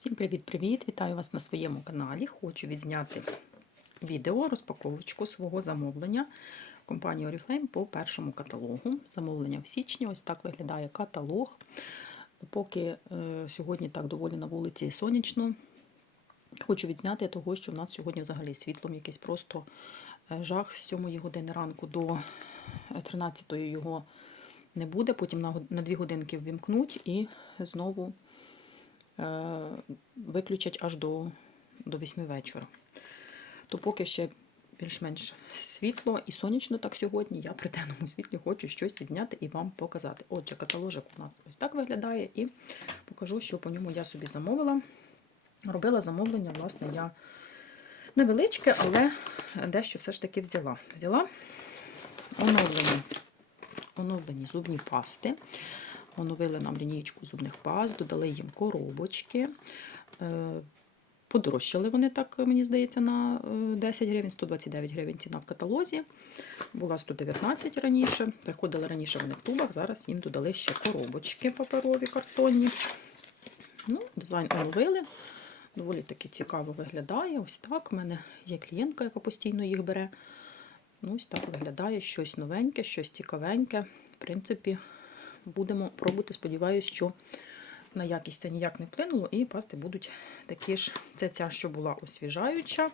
Всім привіт-привіт! Вітаю вас на своєму каналі. Хочу відзняти відео розпаковочку свого замовлення компанії Oriflame по першому каталогу. Замовлення в січні. Ось так виглядає каталог. Поки е, сьогодні так доволі на вулиці сонячно. Хочу відзняти того, що в нас сьогодні взагалі світлом якийсь просто е, жах з 7 години ранку до 13 його не буде. Потім на, на 2 годинки ввімкнуть і знову виключать аж до, до 8 вечора. То поки ще більш-менш світло і сонячно так сьогодні, я при денному світлі хочу щось відняти і вам показати. Отже, каталожик у нас ось так виглядає, і покажу, що по ньому я собі замовила. Робила замовлення, власне, я невеличке, але дещо все ж таки взяла. Взяла оновлені, оновлені зубні пасти. Оновили нам лінійку зубних паст, додали їм коробочки. Е, Подорожчали вони так, мені здається, на е, 10 гривень, 129 гривень ціна в каталозі. Була 119 раніше. Приходили раніше вони в тубах, зараз їм додали ще коробочки паперові, картонні. Ну, Дизайн оновили. Доволі таки цікаво виглядає. Ось так. У мене є клієнтка, яка постійно їх бере. Ну, ось так виглядає щось новеньке, щось цікавеньке. В принципі, будемо пробувати. Сподіваюся, що на якість це ніяк не вплинуло, і пасти будуть такі ж. Це ця, що була освіжаюча.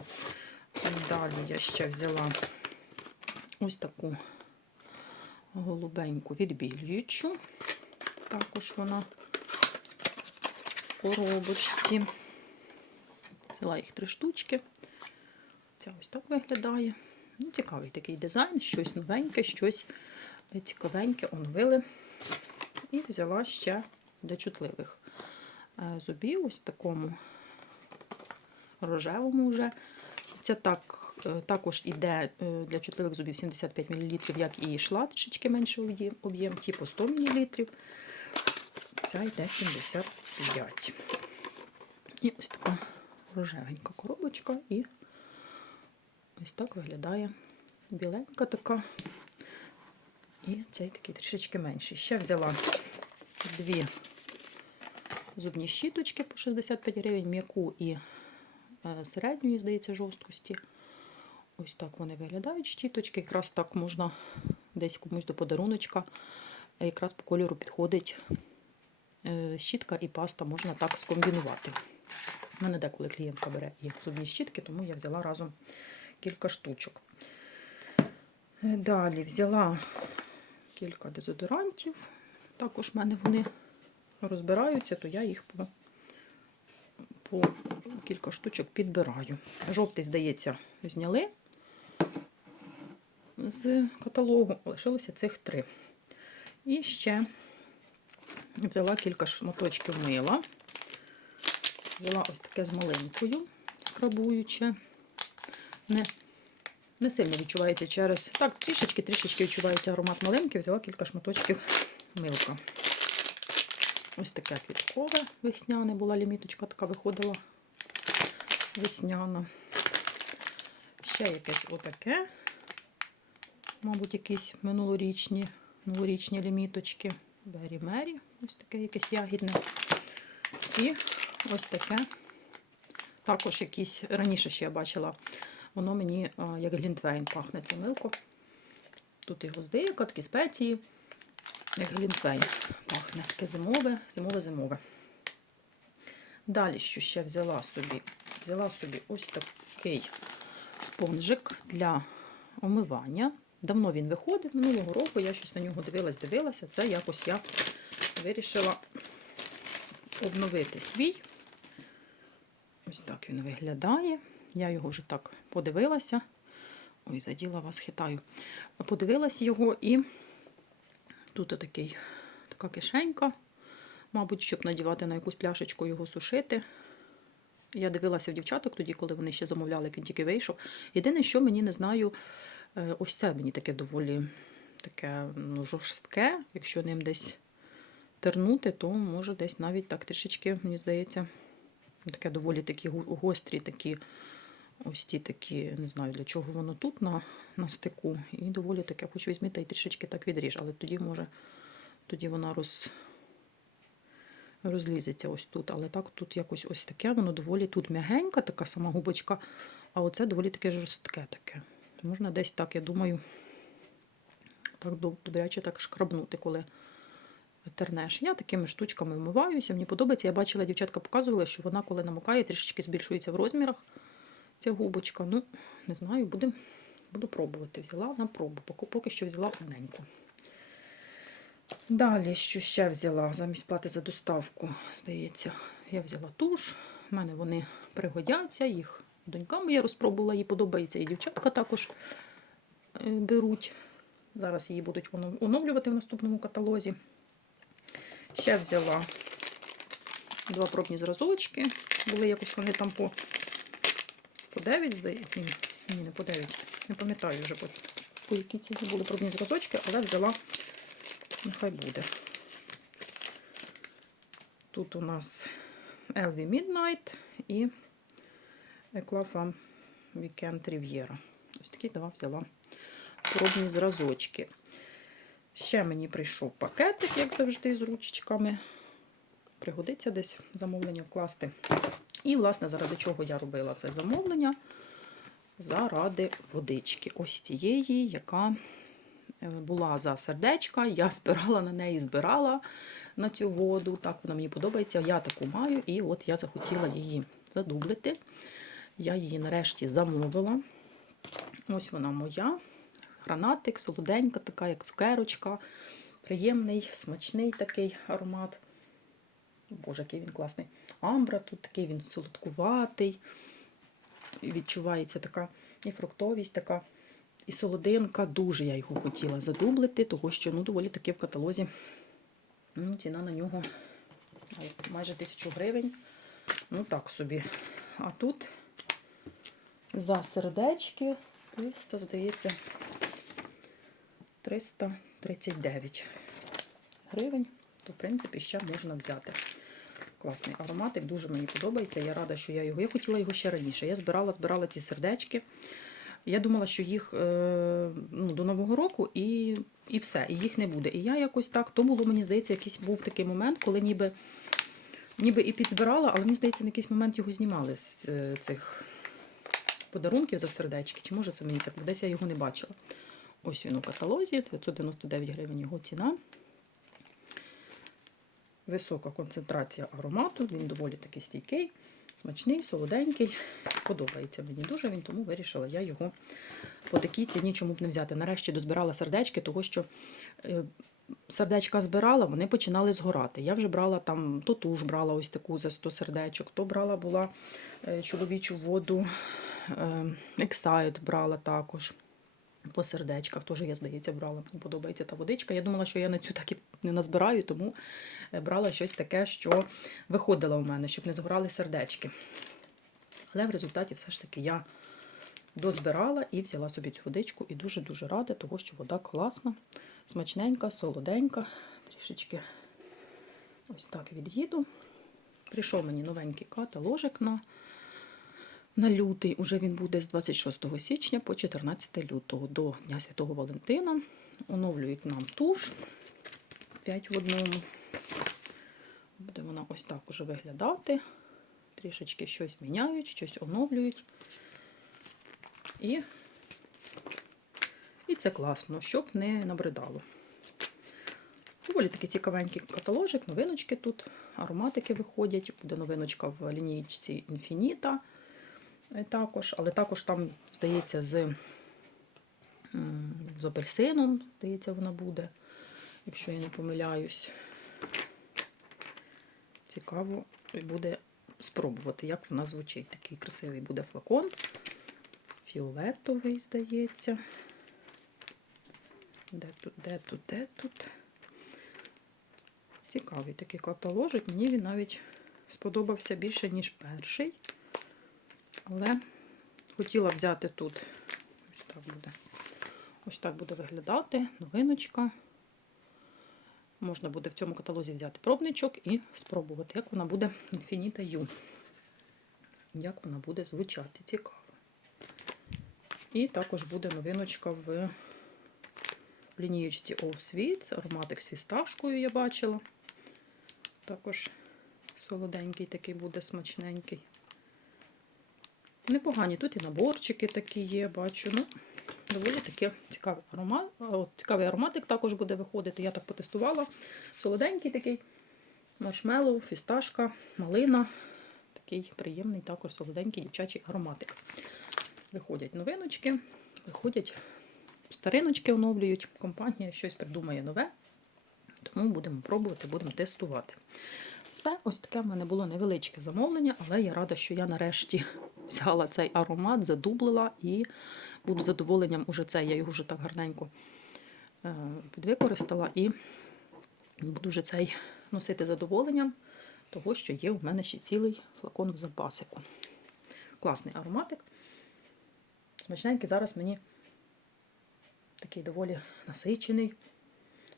Далі я ще взяла ось таку голубеньку відбілюючу. Також вона в коробочці. Взяла їх три штучки. Ця ось так виглядає. Ну, Цікавий такий дизайн, щось новеньке, щось цікавеньке оновили. І взяла ще для чутливих е, зубів, ось в такому рожевому вже. Це так, е, також іде е, для чутливих зубів 75 мл, як і йшла, трішечки менше об'єм, по 100 мл. Ця йде 75. І ось така рожевенька коробочка, і ось так виглядає біленька така. І цей такий трішечки менший. Ще взяла дві зубні щіточки по 65 гривень, м'яку і е, середньої, здається, жорсткості. Ось так вони виглядають щіточки. Якраз так можна десь комусь до подаруночка. Якраз по кольору підходить е, щітка і паста, можна так скомбінувати. У мене деколи клієнтка бере і зубні щітки, тому я взяла разом кілька штучок. Е, Далі взяла кілька дезодорантів. Також в мене вони розбираються, то я їх по, по кілька штучок підбираю. Жовтий, здається, зняли з каталогу, лишилося цих три. І ще взяла кілька шматочків мила. Взяла ось таке з маленькою, скрабуюче. Не, не сильно відчувається через. Так, трішечки-трішечки відчувається аромат маленький, взяла кілька шматочків милка. Ось таке квіткове весняне була ліміточка, така виходила весняна. Ще якесь отаке. Мабуть, якісь минулорічні, новорічні ліміточки. Бері Мері, ось таке якесь ягідне. І ось таке. Також якісь, раніше ще я бачила, воно мені як глінтвейн пахне це милко. Тут і гвоздика, такі спеції, як глінтвейн пахне. Таке зимове, зимове-зимове. Далі, що ще взяла собі? Взяла собі ось такий спонжик для омивання. Давно він виходив, минулого року я щось на нього дивилась, дивилася. Це якось я вирішила обновити свій. Ось так він виглядає. Я його вже так подивилася. Ой, заділа вас, хитаю. Подивилась його і тут такий, така кишенька. Мабуть, щоб надівати на якусь пляшечку його сушити. Я дивилася в дівчаток тоді, коли вони ще замовляли, як він тільки вийшов. Єдине, що мені не знаю, е, ось це мені таке доволі таке ну, жорстке. Якщо ним десь тернути, то може десь навіть так трішечки, мені здається, таке доволі такі гострі, такі ось ті такі, не знаю для чого воно тут на, на стику. І доволі таке, хоч візьми та й трішечки так відріж, але тоді може, тоді вона роз, розлізеться ось тут, але так тут якось ось таке, воно доволі тут м'ягенька, така сама губочка, а оце доволі таке жорстке таке. Можна десь так, я думаю, так добряче так шкрабнути, коли тернеш. Я такими штучками вмиваюся, мені подобається. Я бачила, дівчатка показувала, що вона, коли намокає, трішечки збільшується в розмірах. Ця губочка. Ну, не знаю, буду, буду пробувати. Взяла на пробу, поки, що взяла одненьку. Далі, що ще взяла замість плати за доставку, здається, я взяла туш. У мене вони пригодяться, їх донька моя розпробувала, їй подобається, і дівчатка також е, беруть. Зараз її будуть оновлювати в наступному каталозі. Ще взяла два пробні зразочки. Були якось вони там по, по 9, здається. Ні, ні, не по 9. Не пам'ятаю вже, по, які ці були пробні зразочки, але взяла, нехай буде. Тут у нас LV Midnight і Eclafa Weekend Riviera. Ось такі два взяла пробні зразочки. Ще мені прийшов пакетик, як завжди, з ручечками. Пригодиться десь замовлення вкласти. І, власне, заради чого я робила це замовлення? Заради водички. Ось цієї, яка е, була за сердечка. Я збирала на неї, збирала на цю воду. Так вона мені подобається. Я таку маю, і от я захотіла її задублити. Я її нарешті замовила. Ось вона моя. Гранатик, солоденька, така, як цукерочка. Приємний, смачний такий аромат. Боже, який він класний. Амбра тут такий він солодкуватий. Відчувається така і фруктовість, така, і солодинка. Дуже я його хотіла задублити, тому що ну, доволі таки в каталозі ну, ціна на нього майже тисячу гривень. Ну так собі. А тут за сердечки 300, здається, 339 гривень, то, в принципі, ще можна взяти. Класний ароматик, дуже мені подобається. Я рада, що я його. Я хотіла його ще раніше. Я збирала, збирала ці сердечки. Я думала, що їх е, ну, до Нового року і, і все, і їх не буде. І я якось так, то було, мені здається, якийсь був такий момент, коли ніби, ніби і підзбирала, але мені здається, на якийсь момент його знімали з е, цих подарунків за сердечки. Чи може це мені так? Десь я його не бачила. Ось він у каталозі, 999 гривень його ціна. Висока концентрація аромату, він доволі такий стійкий, смачний, солоденький. Подобається мені дуже він, тому вирішила я його по такій ціні чому б не взяти. Нарешті дозбирала сердечки, того що е, сердечка збирала, вони починали згорати. Я вже брала там, то туш брала ось таку за 100 сердечок, то брала була е, чоловічу воду, Ексайд брала також. По сердечках теж я, здається, брала. Мені подобається та водичка. Я думала, що я на цю так і не назбираю, тому е, брала щось таке, що виходило у мене, щоб не згорали сердечки. Але в результаті все ж таки я дозбирала і взяла собі цю водичку. І дуже-дуже рада, тому що вода класна, смачненька, солоденька. Трішечки ось так від'їду. Прийшов мені новенький каталожик на на лютий. Уже він буде з 26 січня по 14 лютого до Дня Святого Валентина. Оновлюють нам туш 5 в одному. Буде вона ось так уже виглядати. Трішечки щось міняють, щось оновлюють. І, і це класно, щоб не набридало. Доволі такий цікавенький каталожик, новиночки тут, ароматики виходять. Буде новиночка в лінійці е, також, але також там, здається, з, з апельсином, здається, вона буде, якщо я не помиляюсь. Цікаво буде спробувати, як вона звучить. Такий красивий буде флакон. Фіолетовий, здається. Де тут, де тут, де тут? Цікавий такий каталожик. Мені він навіть сподобався більше, ніж перший. Але хотіла взяти тут. Ось так буде. Ось так буде виглядати. Новиночка. Можна буде в цьому каталозі взяти пробничок і спробувати, як вона буде Infinita U. Як вона буде звучати. Цікаво. І також буде новиночка в лінієчці All Sweet. Ароматик з фісташкою я бачила. Також Солоденький такий буде смачненький. Непогані. Тут і наборчики такі є, бачу. Ну, доволі таки цікавий аромат. От, цікавий ароматик також буде виходити. Я так потестувала. Солоденький такий. Маршмеллоу, фісташка, малина. Такий приємний, також солоденький дівчачий ароматик. Виходять новиночки, виходять стариночки, оновлюють. Компанія щось придумає нове. Тому будемо пробувати, будемо тестувати. Все, ось таке в мене було невеличке замовлення, але я рада, що я нарешті взяла цей аромат, задублила і буду задоволенням уже це. Я його вже так гарненько е, підвикористала і буду вже цей носити задоволенням, того, що є у мене ще цілий флакон в запасику. Класний ароматик. Смачненький. Зараз мені такий доволі насичений.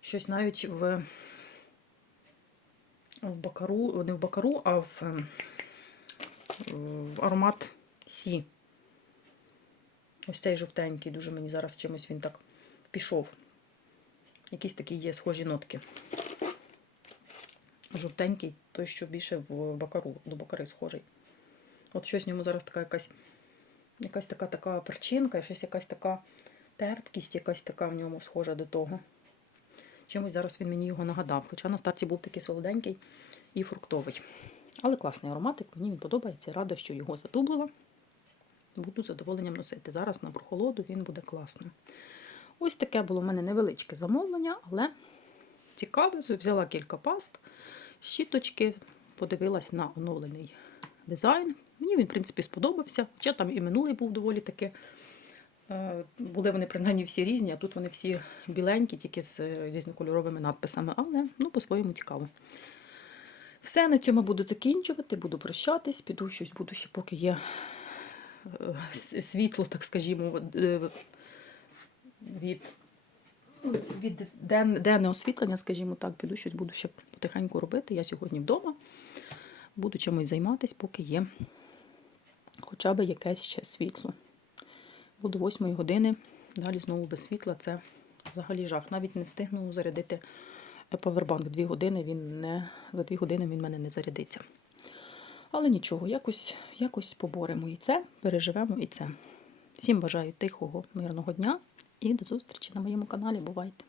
Щось навіть в, в бакару, не в бакару, а в, ем, в аромат Сі. Ось цей жовтенький, дуже мені зараз чимось він так пішов. Якісь такі є схожі нотки. Жовтенький, той, що більше в бакару, до бакари схожий. От щось в ньому зараз така якась, якась така така перчинка, щось якась така терпкість, якась така в ньому схожа до того. Чимось зараз він мені його нагадав. Хоча на старті був такий солоденький і фруктовий. Але класний ароматик, мені він подобається. Рада, що його задублила. Буду задоволенням носити. Зараз на прохолоду він буде класним. Ось таке було в мене невеличке замовлення, але цікаве. Взяла кілька паст, щіточки, подивилась на оновлений дизайн. Мені він, в принципі, сподобався. Хоча там і минулий був доволі таки. Е, Були вони принаймні всі різні, а тут вони всі біленькі, тільки з е, різнокольоровими надписами, але ну, по-своєму цікаво. Все, на цьому буду закінчувати, буду прощатись, піду щось буду ще, поки є світло, так скажімо, е, від, від ден, денне освітлення, скажімо так, піду щось буду ще потихеньку робити. Я сьогодні вдома. Буду чимось займатися, поки є хоча б якесь ще світло. До 8 години, далі знову без світла, це взагалі жах. Навіть не встигну зарядити павербанк. Дві години він не, за дві години він в мене не зарядиться. Але нічого, якось, якось поборемо і це, переживемо і це. Всім бажаю тихого, мирного дня і до зустрічі на моєму каналі. Бувайте!